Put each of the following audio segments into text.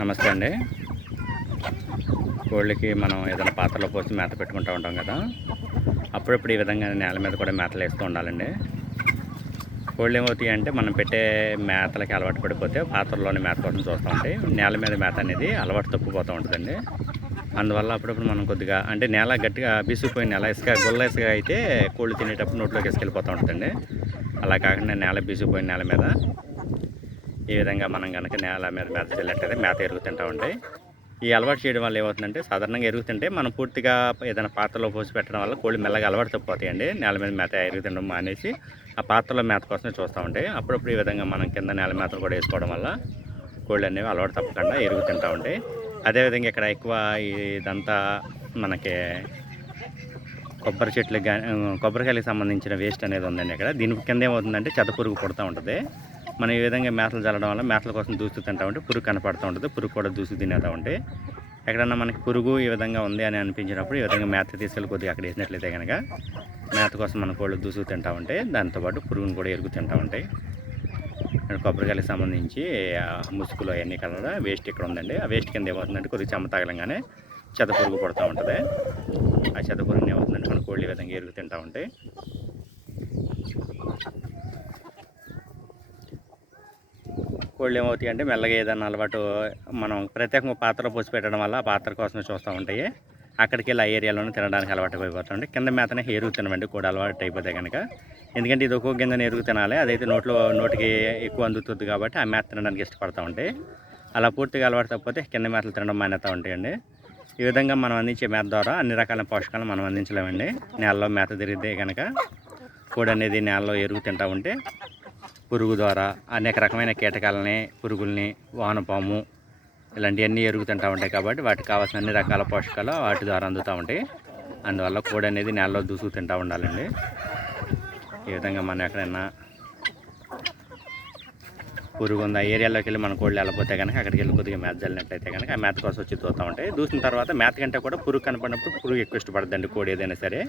నమస్తే అండి. కోళ్ళకి మనం ఏదైనా పాత్రలో పోసి మేత పెట్టుకుంటూ ఉంటాం కదా. అప్పుడప్పుడు ఈ విధంగా నేల మీద కూడా మేతలు వేస్తూ ఉండాలండి. కోళ్ళు ఏమవుతాయి అంటే మనం పెట్టే మేతలకి అలవాటు పడిపోతే పాత్రలోని మేత కోసం చూస్తూ ఉంటాయి. నేల మీద మేత అనేది అలవాటు తప్పిపోతూ ఉంటుందండి. అందువల్ల అప్పుడప్పుడు మనం కొద్దిగా అంటే నేల గట్టిగా బీసిపోయిన నేల ఇసుక గుల్ల ఇసుక అయితే కోళ్ళు తినేటప్పుడు నోట్లోకి ఇసుకెళ్ళిపోతూ ఉంటుందండి. అలా కాకుండా నేల బీసిపోయిన నేల మీద ఈ విధంగా మనం కనుక నేల మీద మేత చల్లినట్టయితే మేత ఎరుగుతుంటూ ఉంటాయి ఈ అలవాటు చేయడం వల్ల ఏమవుతుందంటే సాధారణంగా ఎరుగు తింటే మనం పూర్తిగా ఏదైనా పాత్రలో పోసి పెట్టడం వల్ల కోళ్ళు మెల్లగా అలవాటు తప్పిపోతాయండి నేల మీద మేత ఎరుగు తినడం మానేసి ఆ పాత్రలో మేత కోసమే చూస్తూ ఉంటాయి అప్పుడప్పుడు ఈ విధంగా మనం కింద నేల మేతలు కూడా వేసుకోవడం వల్ల కోళ్ళు అనేవి అలవాటు తప్పకుండా ఎరుగుతుంటూ ఉంటాయి అదేవిధంగా ఇక్కడ ఎక్కువ ఇదంతా మనకి కొబ్బరి చెట్లకు కానీ కొబ్బరికాయలకు సంబంధించిన వేస్ట్ అనేది ఉందండి ఇక్కడ. దీని కింద ఏమవుతుందంటే చెత్త పురుగు పుడుతూ ఉంటుంది. మనం ఈ విధంగా మేతలు చల్లడం వల్ల మేతల కోసం దూస్తూ తింటా ఉంటే పురుగు కనపడుతూ ఉంటుంది పురుగు కూడా దూసి తినేతూ ఉంటే. ఎక్కడన్నా మనకి పురుగు ఈ విధంగా ఉంది అని అనిపించినప్పుడు ఈ విధంగా మేత తీసుకెళ్ళి కొద్దిగా అక్కడ వేసినట్లయితే కనుక మేత కోసం మన కోళ్ళు దూసు తింటా ఉంటే దాంతోపాటు పురుగును కూడా ఎరుగు తింటూ ఉంటాయి కొబ్బరికాయలకు సంబంధించి ముసుగులు అవన్నీ కలరా వేస్ట్ ఇక్కడ ఉందండి. ఆ వేస్ట్ కింద ఏమవుతుందంటే కొద్దిగా చెమ్మ తగలంగానే చెత్త పురుగు పడుతూ ఉంటుంది. ఆ చెత్త పురుగు ఏమవుతుందంటే మన కోళ్ళు ఈ విధంగా ఎరుగు తింటూ ఉంటాయి కోళ్ళు ఏమవుతాయి అంటే మెల్లగా ఏదైనా అలవాటు మనం ప్రత్యేకంగా పాత్ర పోసి పెట్టడం వల్ల ఆ పాత్ర కోసమే చూస్తూ ఉంటాయి. అక్కడికి వెళ్ళి ఆ ఏరియాలోనే తినడానికి అలవాటు అయిపోతుంది కింద మేతనే ఎరుగు తినమండి కూడా అలవాటు అయిపోతే కనుక ఎందుకంటే ఇది ఒక్కొక్క కింద ఎరుగు తినాలి అదైతే నోట్లో నోటికి ఎక్కువ అందుతుంది కాబట్టి ఆ మేత తినడానికి ఇష్టపడతా ఉంటాయి. అలా పూర్తిగా అలవాటు తప్పితే కింద మేతలు తినడం మానేస్తూ ఉంటాయండి. ఈ విధంగా మనం అందించే మేత ద్వారా అన్ని రకాల పోషకాలు మనం అందించలేమండి. నేలలో మేత తిరిగితే కనుక కోడి అనేది నేలలో ఎరుగు తింటూ ఉంటే పురుగు ద్వారా అనేక రకమైన కీటకాలని పురుగుల్ని వానపాము ఇలాంటివన్నీ ఎరుగు తింటూ ఉంటాయి కాబట్టి వాటికి కావాల్సిన అన్ని రకాల పోషకాలు వాటి ద్వారా అందుతూ ఉంటాయి. అందువల్ల కోడి అనేది నేలలో దూసుకు తింటూ ఉండాలండి. ఈ విధంగా మనం ఎక్కడైనా పురుగు ఉంది ఆ ఏరియాలోకి వెళ్ళి మన కోళ్ళు వెళ్ళిపోతే కనుక అక్కడికి వెళ్ళి కొద్దిగా మేత జల్లినట్టయితే కనుక ఆ మేత కోసం వచ్చి దూతూ ఉంటాయి. దూసిన తర్వాత మేత కంటే కూడా పురుగు కనపడినప్పుడు పురుగు ఎక్కువ ఇష్టపడద్దండి కోడి ఏదైనా సరే.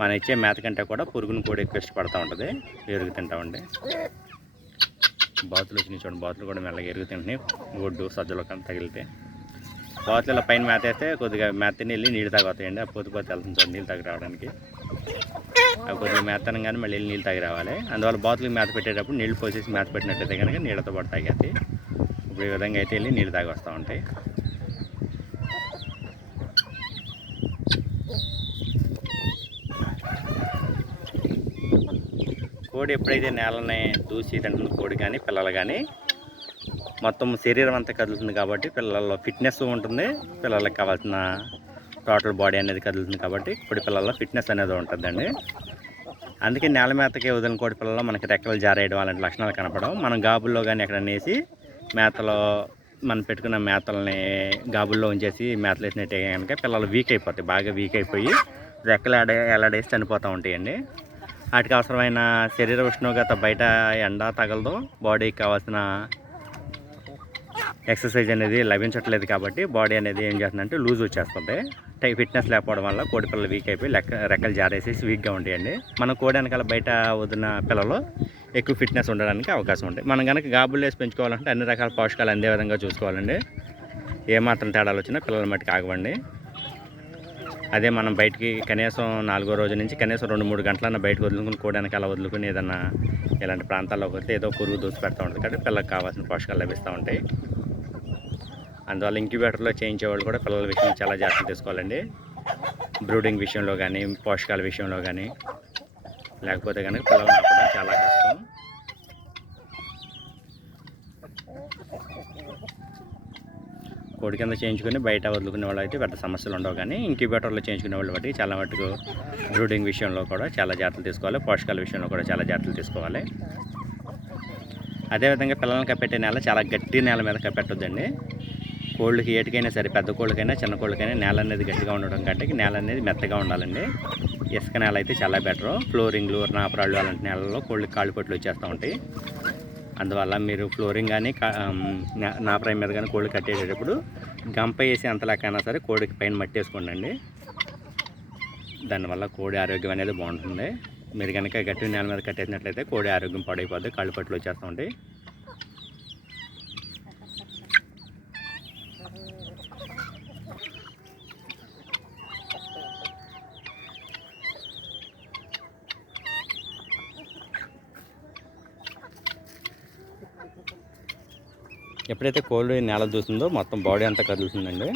మనం ఇచ్చే మేత కంటే కూడా పురుగును కూడా ఎక్కువ ఇష్టపడతూ ఉంటుంది. ఎరుగు తింటామండి బాతులు వచ్చినాయి చూడండి బాతులు కూడా మెల్లగా ఎరుగు తింటున్నాయి. గొడ్డు సజ్జలో కానీ తగిలితే. బాతులు ఇలా పైన మేత అయితే కొద్దిగా మేత తిని వెళ్ళి నీళ్ళు తాగుతాయండి. ఆ పొద్దు పొద్దు వెళ్తుంది చూడండి నీళ్ళు తాగి రావడానికి. అవి కొద్దిగా మేత కానీ మళ్ళీ వెళ్ళి నీళ్ళు తాగి రావాలి. అందువల్ల బాతులకు మేత పెట్టేటప్పుడు నీళ్ళు పోసేసి మేత పెట్టినట్టయితే కనుక నీళ్ళతో పాటు తాగేది ఇప్పుడు ఈ విధంగా అయితే వెళ్ళి నీళ్ళు తాగి వస్తూ ఉంటాయి. కోడి ఎప్పుడైతే నేలని దూసి తింటుంది కోడి కానీ పిల్లలు కానీ మొత్తం శరీరం అంతా కదులుతుంది కాబట్టి పిల్లల్లో ఫిట్నెస్ ఉంటుంది. పిల్లలకి కావాల్సిన టోటల్ బాడీ అనేది కదులుతుంది కాబట్టి కోడి పిల్లల్లో ఫిట్నెస్ అనేది ఉంటుందండి. అందుకే నేల మేతకి వదిలిన కోడి పిల్లల్లో మనకి రెక్కలు జారేయడం అలాంటి లక్షణాలు కనపడవు. మనం గాబుల్లో కానీ ఎక్కడ వేసి మేతలో మనం పెట్టుకున్న మేతల్ని గాబుల్లో ఉంచేసి మేతలు వేసినట్టే కనుక పిల్లలు వీక్ అయిపోతాయి బాగా వీక్ అయిపోయి రెక్కలు ఎలాడేసి చనిపోతూ ఉంటాయండి. వాటికి అవసరమైన శరీర ఉష్ణోగ్రత బయట ఎండ తగలదు. బాడీకి కావాల్సిన ఎక్సర్సైజ్ అనేది లభించట్లేదు కాబట్టి బాడీ అనేది ఏం చేస్తుందంటే లూజ్ వచ్చేస్తుంది. టై ఫిట్నెస్ లేకపోవడం వల్ల కోడి పిల్లలు వీక్ అయిపోయి లెక్క రెక్కలు జారేసేసి వీక్గా ఉంటాయండి. మన కోడి వెనకాల బయట వదిన పిల్లలు ఎక్కువ ఫిట్నెస్ ఉండడానికి అవకాశం ఉంటాయి మనం కనుక గాబులు వేసి పెంచుకోవాలంటే అన్ని రకాల పోషకాలు అందే విధంగా చూసుకోవాలండి. ఏమాత్రం తేడాలు వచ్చినా పిల్లల మట్టుకు ఆగవండి. అదే మనం బయటికి కనీసం నాలుగో రోజు నుంచి కనీసం రెండు మూడు గంటలన్నా బయటకు వదులుకుని కూడానికి అలా వదులుకుని ఏదన్నా ఇలాంటి ప్రాంతాల్లోకి వస్తే ఏదో పురుగు దూసి పెడతా ఉంటుంది. కాబట్టి పిల్లలకు కావాల్సిన పోషకాలు లభిస్తూ ఉంటాయి. అందువల్ల ఇంక్యుబేటర్లో చేయించేవాళ్ళు కూడా పిల్లల విషయం చాలా జాగ్రత్త తీసుకోవాలండి. బ్రూడింగ్ విషయంలో కానీ పోషకాల విషయంలో కానీ లేకపోతే కనుక పిల్లలు ఆపడం చాలా కష్టం. కోడి కింద చేయించుకుని బయట వదులుకునే వాళ్ళు అయితే పెద్ద సమస్యలు ఉండవు కానీ ఇంక్యుబేటర్లో చేయించుకునే వాళ్ళు బట్టి చాలా మటుకు బ్రూడింగ్ విషయంలో కూడా చాలా జాగ్రత్తలు తీసుకోవాలి పోషకాల విషయంలో కూడా చాలా జాగ్రత్తలు తీసుకోవాలి. అదేవిధంగా పిల్లల్ని కప్పెట్టే నేల చాలా గట్టి నేల మీద కప్పెట్టొద్దండి. కోళ్ళకి ఏటికైనా సరే పెద్ద కోళ్ళకైనా చిన్న కోళ్ళకైనా నేల అనేది గట్టిగా ఉండడం కంటే నేల అనేది మెత్తగా ఉండాలండి. ఇసుక నేల అయితే చాలా బెటరు. ఫ్లోరింగ్లు నాపరాళ్ళు అలాంటి నేలలో కోళ్ళకి కాళ్ళు పట్లు వచ్చేస్తూ ఉంటాయి. అందువల్ల మీరు ఫ్లోరింగ్ కానీ నా ప్రైమ్ మీద కానీ కోడి కట్టేసేటప్పుడు గంప వేసి అంతలాకైనా సరే కోడికి పైన మట్టేసుకోండి దానివల్ల కోడి ఆరోగ్యం అనేది బాగుంటుంది. మీరు కనుక గట్టి నేల మీద కట్టేసినట్లయితే కోడి ఆరోగ్యం పడైపోద్ది కళ్ళు పట్టులు వచ్చేస్తూ ఉంటాయి. ఎప్పుడైతే కోళ్ళు నేల దూసిందో మొత్తం బాడీ అంతా కదులుతుందండి.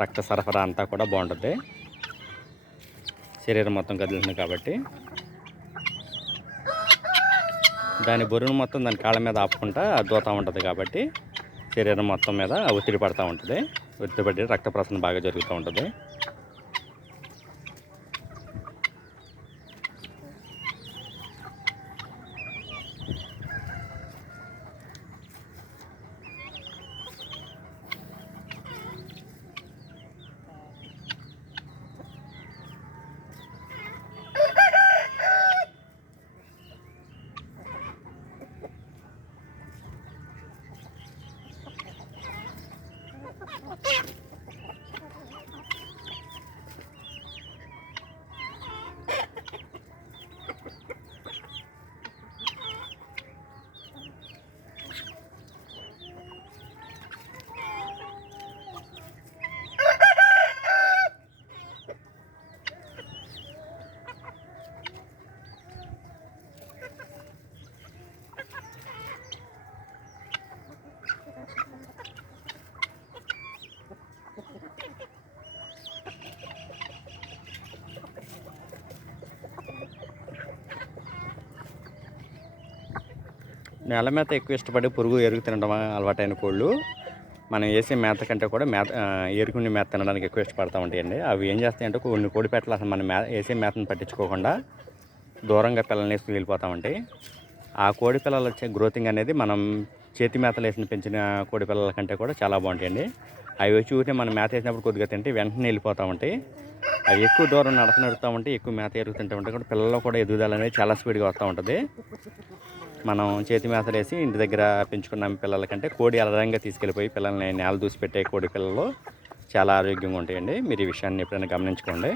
రక్త సరఫరా అంతా కూడా బాగుంటుంది. శరీరం మొత్తం కదులుతుంది కాబట్టి. దాని బొరును మొత్తం దాని కాళ్ళ మీద ఆపుకుంటా దూతా ఉంటుంది కాబట్టి శరీరం మొత్తం మీద ఒత్తిడి పడుతూ ఉంటుంది. ఒత్తిడి పడి రక్త ప్రసరణ బాగా జరుగుతూ ఉంటుంది. నేల మేత ఎక్కువ ఇష్టపడి పురుగు ఎరుగు తినడం అలవాటైన కోళ్ళు మనం వేసే మేత కంటే కూడా మేత ఎరుకుని మేత తినడానికి ఎక్కువ ఇష్టపడతా ఉంటాయండి. అవి ఏం చేస్తాయంటే కొన్ని కోడి పెట్టలు అసలు మనం మే వేసే మేతను పట్టించుకోకుండా దూరంగా పిల్లల్ని వేసుకుని వెళ్ళిపోతూ ఉంటాయి. ఆ కోడి పిల్లలు వచ్చే గ్రోతింగ్ అనేది మనం చేతి మేతలు వేసిన పెంచిన కోడి పిల్లల కంటే కూడా చాలా బాగుంటాయండి. అవి వచ్చి ఊరికే మనం మేత వేసినప్పుడు కొద్దిగా తింటే వెంటనే వెళ్ళిపోతూ ఉంటాయి. అవి ఎక్కువ దూరం నడత నడుతూ ఉంటే ఎక్కువ మేత ఎరుగు తింటూ ఉంటే కూడా పిల్లల్లో కూడా ఎదుగుదల అనేది చాలా స్పీడ్గా వస్తూ ఉంటుంది. మనం చేతి మేతలు వేసి ఇంటి దగ్గర పెంచుకున్నాం పిల్లల కంటే కోడి అలరంగా తీసుకెళ్ళిపోయి పిల్లల్ని నేల దూసి పెట్టే కోడి పిల్లలు చాలా ఆరోగ్యంగా ఉంటాయండి. మీరు ఈ విషయాన్ని ఎప్పుడైనా గమనించుకోండి.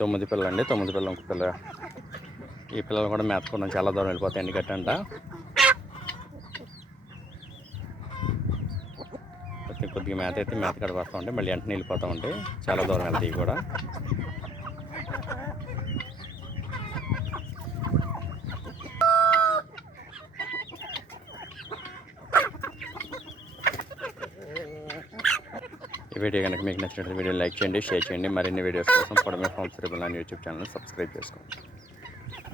తొమ్మిది పిల్లలు అండి తొమ్మిది పిల్లలు ఇంకో పిల్ల. ఈ పిల్లలు కూడా మేతకుండా చాలా దూరం వెళ్ళిపోతాయండి గట్టంట కొద్ది కొద్దిగా మేత అయితే మేత కడ ఉంటాయి మళ్ళీ వెంటనే వెళ్ళిపోతూ ఉంటాయి చాలా దూరం వెళ్తాయి కూడా. ఈ వీడియో కనుక మీకు నచ్చినట్లయితే వీడియో లైక్ చేయండి షేర్ చేయండి. మరిన్ని వీడియోస్ కోసం పొడమే ఫార్మ్స్ రిబుల్ అని యూట్యూబ్ ఛానల్ సబ్స్క్రైబ్ చేసుకోండి.